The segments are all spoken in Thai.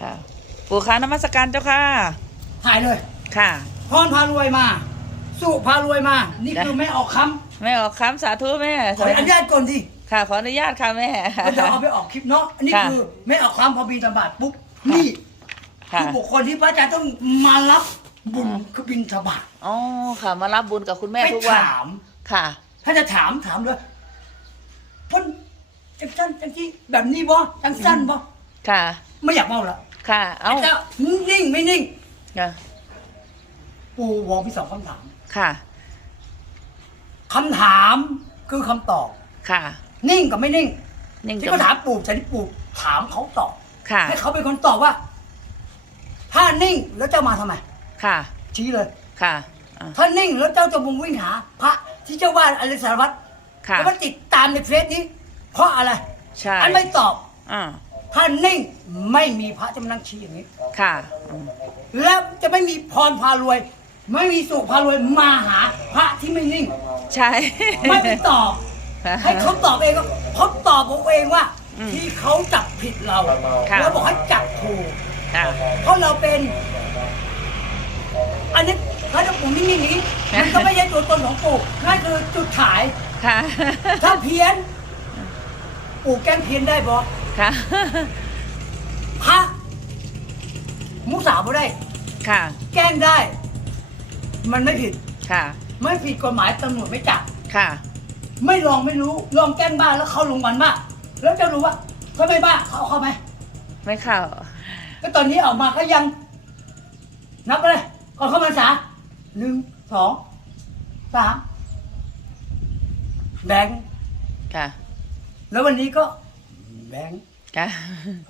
ค่ะ ปู่ค้านมัสการเจ้าค่ะถ่ายเลยค่ะ พรพารวยมา สุพารวยมา นี่จ้ะคือไม่ออกคไม่ออกคำสาธุแม่ำขออนุญาตก่อนดิค่ะ ขออนุญาตค่ะแม่ เราจะเอาไปออกคลิปเนาะอันนี่ค่ะคือไม่ออกคำพอบินตบาทปุ๊บนี่ค่ะ คือบุคคลที่พระอาจารย์ต้องมารับบุญคือบินทบาทอ๋อค่ะ มารับบุญกับคุณแม่ไม่ทุกวันถาม ค่ะ ถ้าจะถามถามเลยพ่นจังสั้นจังที่แบบนี้บ่จังสั้นบ่ค่ะ ไม่อยากเมาละ ค่ะ เอ้า เจ้านิ่งไม่นิ่ง ค่ะ ปูวองพี่สองคำถามค่ะ คำถามคือคำตอบ ค่ะ นิ่งกับไม่นิ่ง นิ่งที่จะเขาถามปู่แต่ที่ปู่ถามเขาตอบค่ะ ให้เขาเป็นคนตอบว่า ถ้านิ่งแล้วเจ้ามาทำไม ค่ะ ชี้เลย ค่ะอะถ้านิ่งแล้วเจ้าจะมุ่งวิ่งหา พระที่เจ้าว่าอะไรสารวัตรค่ะ แล้วก็ติดตามในเฟซนี้ เพราะอะไร ใช่อันไม่ตอบ อ่า ถ้านิ่งไม่มีพระจะมานั่งชี้อย่างนี้ ค่ะอืมแล้วจะไม่มีพรพารวย ไม่มีสุขพารวยมาหาพระที่ไม่นิ่ง ใช่ ไม่ไปตอบ ให้เขาตอบเองก็เขาตอบเอาเองว่า อืมที่เขาจับผิดเราค่ะ แล้วบอกให้จับถูก ค่ะ เพราะเราเป็น อันนี้ถ้าจะปู่นิ่งๆอย่างนี้มันก็ไม่ใช่ตัวตนของปู่นั่นคือจุดขาย ค่ะ ถ้าเพี้ยนปู่แกล้งเพี้ยนได้บอ ค่ะพระมุสาบ่ได้ ค่ะ แกล้งได้ มันไม่ผิด ค่ะ ไม่ผิดกฎหมายตำรวจไม่จับ ค่ะ ไม่ลองไม่รู้ ลองแกล้งบ้าแล้วเข้าโรงพยาบาลบ้าแล้วจะรู้ว่าเขาไม่บ้าเขาเอาเข้าไหมไม่เข้า ก็ตอนนี้ออกมาก็ยัง นับไปเลยก่อนเข้ามาษาหนึ่งสองสามแบงค์ค่ะ แล้ววันนี้ก็แบงค์ ค่ะ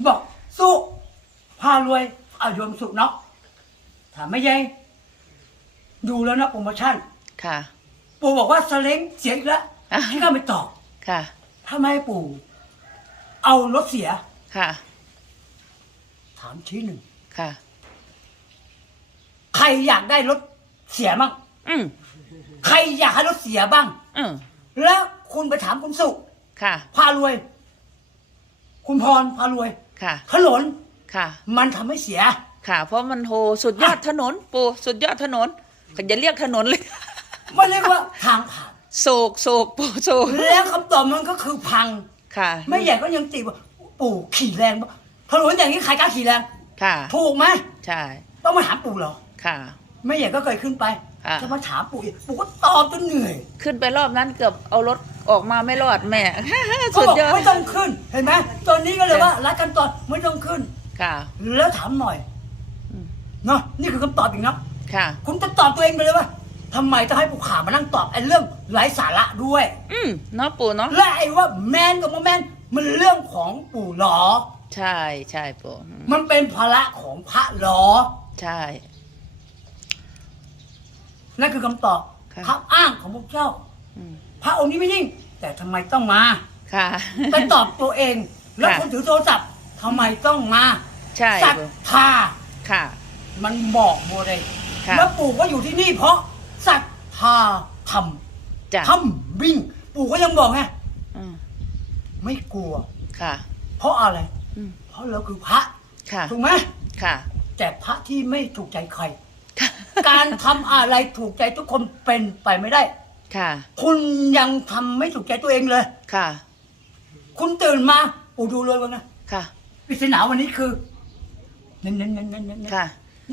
บอกสู้พารวยเอาโยมสุเนาะถามไม่ใช่ดูแล้วนะโปรโมชั่น ค่ะ ปู่บอกว่าสเล้งเสียอีกแล้วอะ ที่ก็ไม่ตอบค่ะ ทำไมปู่ เอารถเสีย ค่ะ ถามชี้หนึ่ง ค่ะ ใครอยากได้รถเสียบ้าง อืมใครอยากให้รถเสียบ้าง อืมแล้วคุณไปถามคุณสุค่ะ พารวย คุณพรพารวยค่ะ ถนนค่ะ มันทำให้เสีย ค่ะ เพราะมันโหสุดยอดถนน ปูสุดยอดถนนก็อย่าเรียกถนนเลย มันเรียกว่าทางผ่านโศกโศกปูโศกแล้วคำตอบมันก็คือพัง ค่ะไม่ใหญ่ก็ยังตีว่าปู่ขี่แรงปะถนนอย่างนี้ใครกล้าขี่แรงค่ะ ถูกไหมใช่ ต้องมาถามปู่เหรอค่ะ ไม่ใหญ่ก็เคยขึ้นไปอะจะมาถามปู่อีกปู่ก็ตอบจนเหนื่อย ขึ้นไปรอบนั้นเกือบเอารถ ออกมาไม่รอดแม่ เขาสุดบอกยอดไม่ต้องขึ้น เห็นไหมตอนนี้ก็เลยว่ารัดกันตอนไม่ต้องขึ้น ค่ะ แล้วถามหน่อยอืม เนาะนี่คือคำตอบอีกนะค่ะ คุณจะตอบตัวเองไปเลยว่าทำไมต้องให้ปู่ขามานั่งตอบไอ้เรื่องไร้สาระด้วย อืมเนาะปูเนาะและไอ้ว่าแมนกับโมแมนมันเรื่องของปู่หรอใช่ใช่ปูอืมมันเป็นภาระของพระหรอใช่ นั่นคือคำตอบค่ะ คำอ้างของพวกเจ้า อืม พระองค์นี้ไม่ยิ่ง แต่ทำไมต้องมา ค่ะ ไปตอบตัวเอง แล้วค่ะ คนถือโทรศัพท์ทำไมต้องมาใช่ศรัทปูธาค่ะ มันบอกโมเลยค่ะ แล้วปู่ก็อยู่ที่นี่เพราะศรัทธาธรรมจ้ะธรรมวิ่ง ปู่ก็ยังบอกไงอืมไม่กลัว ค่ะเพราะอะไร อืมเพราะเราคือพระค่ะ ถูกไหมค่ะ แต่พระที่ไม่ถูกใจใคร ค่ะ การทำอะไรถูกใจทุกคนเป็นไปไม่ได้ ค่ะ คุณยังทำไม่ถูกใจตัวเองเลย ค่ะ คุณตื่นมาปู่ดูเลยว่าไงค่ะ ปริศนาวันนี้คือเน้นเน้นเน้นเน้นเน้นค่ะ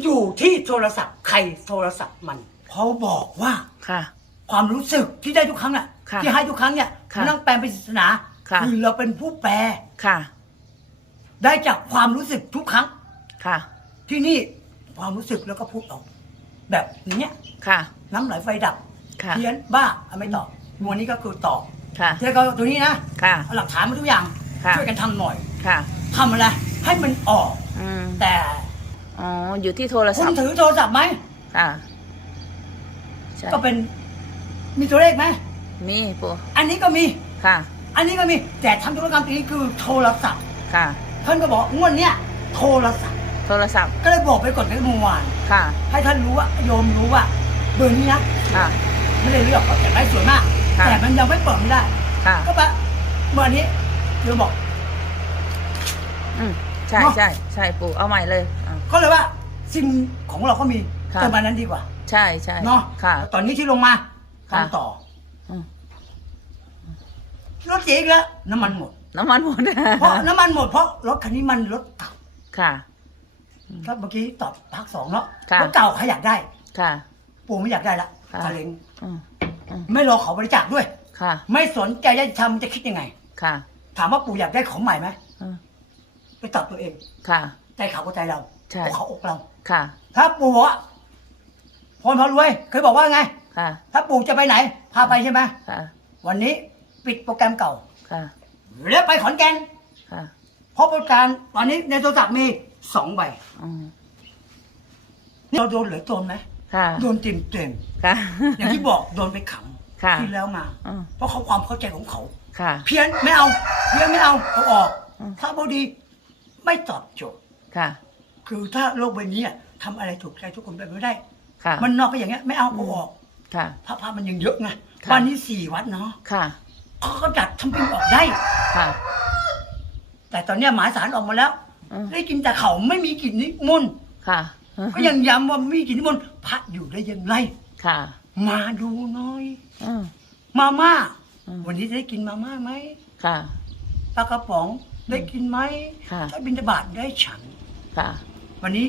อยู่ที่โทรศัพท์ใครโทรศัพท์มันเขาบอกว่าค่ะ ความรู้สึกที่ได้ทุกครั้งอะ ค่ะที่ให้ทุกครั้งเนี่ยค่ะมันต้องแปลเป็นปริศนาค่ะ อเราเป็นผู้แปลค่ะ ได้จากความรู้สึกทุกครั้ง ค่ะ ที่นี่ความรู้สึกแล้วก็พูดออก แบบนี้ค่ะ น้ำไหลไฟดับ ค่ะ เพี้ยนบ้าเอาไม่ตอบวันนี้ก็คือตอบค่ะเจ้าก็ตัวนี้นะค่ะ เอาหลักฐานมาทุกอย่างค่ะ ช่วยกันทำหน่อยค่ะ ทำอะไรให้มันออก อืมแต่อ๋อ อยู่ที่โทรคุศัณพท์ถือโทรศัพท์ไหมค่ะใช่ก็เป็น มีตัวเลขไหมมีปูอันนี้ก็มี ค่ะ อันนี้ก็มีแต่ทำธุรกรรมตรงนี้คือโทรศัพท์ค่ะ ท่านก็บอกงวดเนี้ยโทรศัพท์โทรศัพท์ก็เลยบอกไปก่อนในเมื่อวานค่ะ ให้ท่านรู้ว่าโยมรู้ว่าเบอร์นี้นะค่ะ ไม่ได้เลือกเขาแต่ได้สวยมาก ค่ะแต่มันยังไม่เปิดไม่ได้ ค่ะ ก็ปะเมื่อนี้โยมบอก อืมใช่เนอะ ใช่ใช่ปู่เอาใหม่เลยอะ ก็เลยว่าสิ่งของเราก็มีค่ะเติมมานั้นดีกว่าใช่ใช่เนาะค่ะ ตอนนี้ที่ลงมาค่ะ ทำต่ออืมรถเจ๊กแล้วน้ำมันหมด น้ำมันหมดเพราะน้ำมันหมดเพราะรถคันนี้มันรถเก่าค่ะ ครับเมื่อกี้ตอบภาคสองเนาะค่ะ รถเก่าใครอยากได้ ค่ะ ปู่ไม่อยากได้ละ ค่ะซาเล้งอืมไม่รอเขาบริจาคด้วย ค่ะ ไม่สนใจจะทำจะคิดยังไง ค่ะถามว่าปู่อยากได้ของใหม่ไหมอืมไปตอบตัวเอง ค่ะ ใจเขาก็ใจเราใช่ อกเขาอกเรา ค่ะ ถ้าปู่บอกว่าพรพารวยเคยบอกว่าไง ค่ะ ถ้าปู่จะไปไหน พาไปใช่ไหมค่ะ วันนี้ปิดโปรแกรมเก่า ค่ะ แล้วไปขอนแก่นค่ะ เพราะโปรแกรมตอนนี้ในโทรศัพท์มีสองใบอืมเราโดนเหรือโดนไหม ค่ะ โดนเต็มเต็มค่ะ ๆอย่างที่บอกโดนไปขังค่ะ ที่แล้วมาอืมเพราะเขาความเข้าใจของเขา ค่ะ เพี้ยนไม่เอาเพี้ยนไม่เอาเอาออกอืม ถ้าบดีไม่ตอบโจทย์ค่ะ คือถ้าโลกใบนี้อะทำอะไรถูกใจทุกคนไปไม่ได้ ค่ะ มันนอกก็อย่างเงี้ย ไม่เอาเอาออกค่ะ พระพระมันยังเยอะไงค่ะวันนี้สี่วัดเนาะค่ะ เขาก็จัดทำเป็นออกได้ ค่ะ แต่ตอนเนี้ยหมายสารออกมาแล้ว อืม ได้กินแต่เขาไม่มีกินนิมนต์ค่ะ ก็ยังย้ำว่าไม่มีกินนิมนต์พระอยู่ได้ยังไงค่ะ มาดูหน่อย อืม มาม่า อืม วันนี้ได้กินมาม่าไหมค่ะ ปลากระป๋องได้กินไหมค่ะ ถ้าบินบาตได้ฉัน ค่ะ วันนี้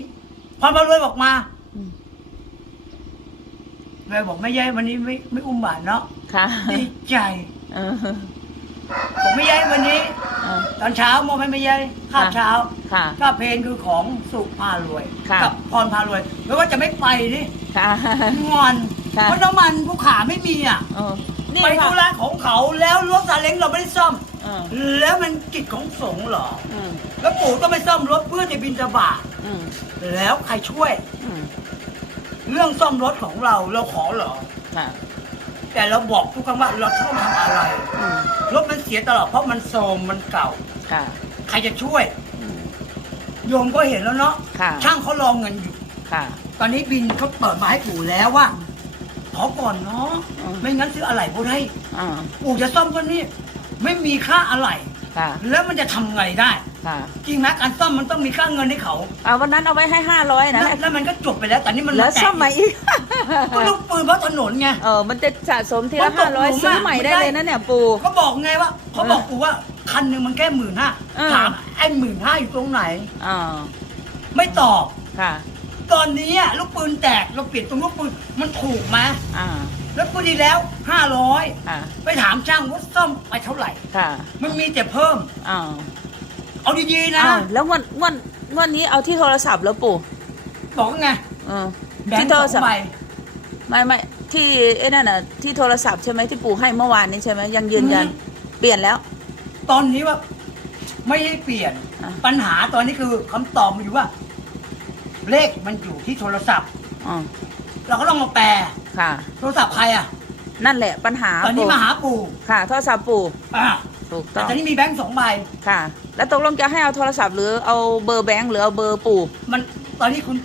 พอมารวยบอกมาอืมเลยบอกไม่ใช่วันนี้ไม่ไม่อุ้มบาตรเนาะค่ะดีใจ เออ ผมไม่ใช่วันนี้เออตอนเช้ามองไม่ไม่ใช่ข้าวค่ะ เช้าค่ะข้าวเพลนคือของสุพารวย ค่ะ กัพรพารวยไม่ว่าจะไม่ไปนี่ค่ะ งอนค่ะ เพราะน้ำมันภูขาไม่มีอะเออนี่ไปค่ะธุระของเขาแล้วรถซาเล้งเราไม่ได้ซ่อม เออแล้วมันกิจของสงฆ์เหรอ อืมแล้วปู่ต้องไปซ่อมรถเพื่อจะบินตบาตอืมแล้วใครช่วย อืมเรื่องซ่อมรถของเราเราขอเหรอ ค่ะ แต่เราบอกทุกครั้งว่าเราต้องทำอะไรอืมรถมันเสียตลอดเพราะมันโทรมมันเก่า ค่ะ ใครจะช่วยอืมโยมก็เห็นแล้วเนาะค่ะ ช่างเขารองเงินอยู่ ค่ะ ตอนนี้บินเขาเปิดมาให้ปู่แล้วว่าขอก่อนเนาะอืม ไม่งั้นซื้ออะไรบ่ได้อ่าปู่จะซ่อมก็นี่ไม่มีค่าอะไร ค่ะ แล้วมันจะทำไงได้ ค่ะ จริงนะการซ่อมมันต้องมีค่าเงินให้เขาอ่าวันนั้นเอาไว้ให้ห้าร้อยนะแล้วแล้วมันก็จบไปแล้วแต่นี่มันแล้วาแตะซ่อมใหม่อีก ก็ลูกปืนเพราะถนนไง เออมันจะสะสมทีมัละนตห้ากร้อยหลุมอะซื้อใหม่ได้ไม่ได้เลยนะเนี่ยปูเขาบอกไงว่าเขาบอกปู่ว่าคันหนึ่งมันแค่หมื่นห้าเออ ถามไอ้หมื่นห้าอยู่ตรงไหน อ่าไม่ตอบ ค่ะ ตอนนี้อะลูกปืนแตกเราเปลี่ยนตรงลูกปืนมันถูกไหมอ่าแล้วปืนดีแล้วห้าร้อยค่ะไปถามช่างว่าซ่อมไปเท่าไหร่ ค่ะมันมีแต่เพิ่มอ้าวเอาดีๆนะ อ้าวแล้ววันวันวันนี้เอาที่โทรศัพท์แล้วปู่บอกว่าไง เออแบงที่ค์โทสรองศัพท์ใบ ไม่ไม่ที่ไอ้นั่นน่ะที่โทรศัพท์ใช่ไหมที่ปู่ให้เมื่อวานนี้ใช่ไหมยังยืนยัน เปลี่ยนแล้ว ตอนนี้ว่าไม่ได้เปลี่ยน อะ ปัญหาตอนนี้คือคำตอบมันอยู่ว่า เลขมันอยู่ที่โทรศัพท์ อ๋อเราก็ต้องมาแปลค่ะ โทรศัพท์ใครอะ นั่นแหละปัญหาตอนนี้ปู่มาหาปู่ค่ะ โทรศัพท์ปู่อะถูกแต่ต้องตอนนี้มีแบงค์สองใบค่ะ แล้วตกลงจะให้เอาโทรศัพท์หรือเอาเบอร์แบงค์หรือเอาเบอร์ปู่มันตอนนี้คุณ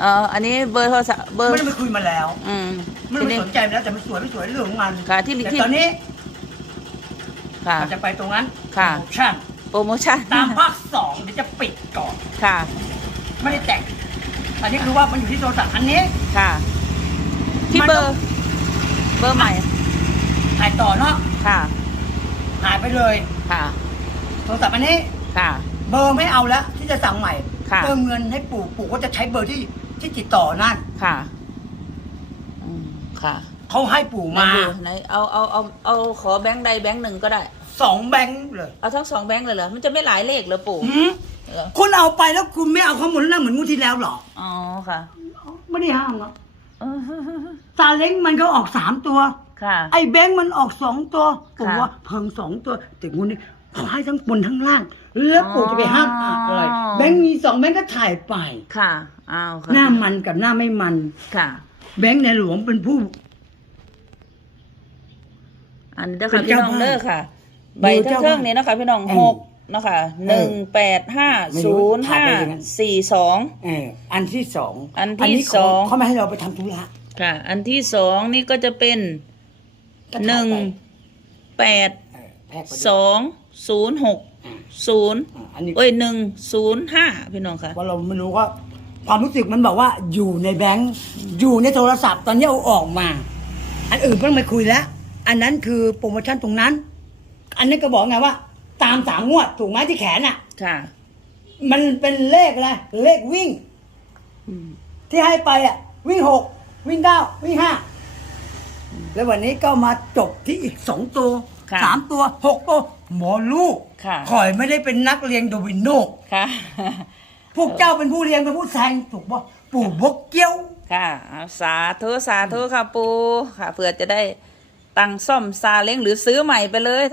เอออันนี้เบอร์โทรศัพท์เบอร์ไม่ได้ไปคุยมาแล้ว อืมไม่ทีได้นี้ สนใจไปแล้วแต่มันสวยไม่สวยเรื่องของมันค่ะที่แต่ที่ ตอนนี้ค่ะ เราจะไปตรงนั้นค่ะ โปรโมชั่นโปรโมชั่นตามภาคสองเดี๋ยวจะปิดก่อน ค่ะไม่ได้แตกอันนี้คือว่ามันอยู่ที่โทรศัพท์อันนี้ ค่ะ ที่มันเบต้อองร์ เบอร์ใหม่ถ่ายต่อเนาะค่ะหายไปเลย ค่ะโทรศัพท์อันนี้ ค่ะ เบอร์ไม่เอาแล้วที่จะสั่งใหม่ค่ะ เติมเงินให้ปู่ปู่ก็จะใช้เบอร์ที่ ที่ติดต่อนั่น ค่ะอืมค่ะเขาให้ปู่มาดูไหนเอาเอาเอาเอาขอแบงค์ใดแบงค์หนึ่งก็ได้ สองแบงค์เลยเอาทั้งสองแบงค์เลยเหรอมันจะไม่หลายเลขเหรอปู่หืมเหรอคุณเอาไปแล้วคุณไม่เอาข้อมูลนั่นเหมือนงวดที่แล้วเหรออ๋อค่ะไม่ได้ห้ามหรอกเออซาเล้งมันก็ออกสามตัว ค่ะ ไอ้แบงค์มันออกสองตัวปู่ค่ะ ว่าเพิ่งสองตัวแต่งวดนี้เขาให้ทั้งบนทั้งล่าง แล้วปู่จะไปห้ามอะไรอ๋อแบงค์มีสองแบงค์ก็ถ่ายไป ค่ะอ้าวค่ะหน้ามันกับหน้าไม่มัน ค่ะ แบงค์ในหลวงเป็นผู้ อันนี้เด้อเป็ค่ะนพี่เจ้าน้องบ้านเด้อค่ะดูใบเท่าเจ้าเครื่บ้าอนงนี้เนาะคะพี่น้องเออหกเนาะค่ะหนึ่งแปดห้าไม่รู้ศูนย์ถ่ายห้าไปอย่างนั้นสี่สองเอออันที่สองอันที่นี้เขาสองเขาไม่ให้เราไปทำธุระค่ะ อันที่สองนี่ก็จะเป็นก็ถ่ายหนึ่งไปแปดเออแพร่กว่าเดิมสองศูนย์หกอ่า ศูนย์อ่าอันนี้เอ้ยหนึ่งศูนย์ห้าพี่น้องค่ะว่าเราไม่รู้ว่า ความรู้สึกมันบอกว่าอยู่ในแบงค์อยู่ในโทรศัพท์ตอนนี้เอาออกมา อันอื่นเพิ่งไม่คุยแล้ว อันนั้นคือโปรโมชั่นตรงนั้น อันนี้ก็บอกไงว่า ตามสามงวดถูกไหมที่แขนอะ ค่ะ มันเป็นเลขอะไรเลขวิ่ง อืม ที่ให้ไปอะ วิ่งหกวิ่งเก้าวิ่งห้าแล้ววันนี้ก็มาจบที่อีกสองตัว ค่ะ สามตัวหกตัวหมอลูกค่ะคอยไม่ได้เป็นนักเรียนโดวินโนค่ะ พวกเจ้าเป็นผู้เรียนเป็นผู้แทงถูกป่ะปู่บกเกี้ยว ค่ะเอาสาธุสาธุค่ะปูค่ะเพื่อจะได้ตังค์ซ่อมซาเล้งหรือซื้อใหม่ไปเลย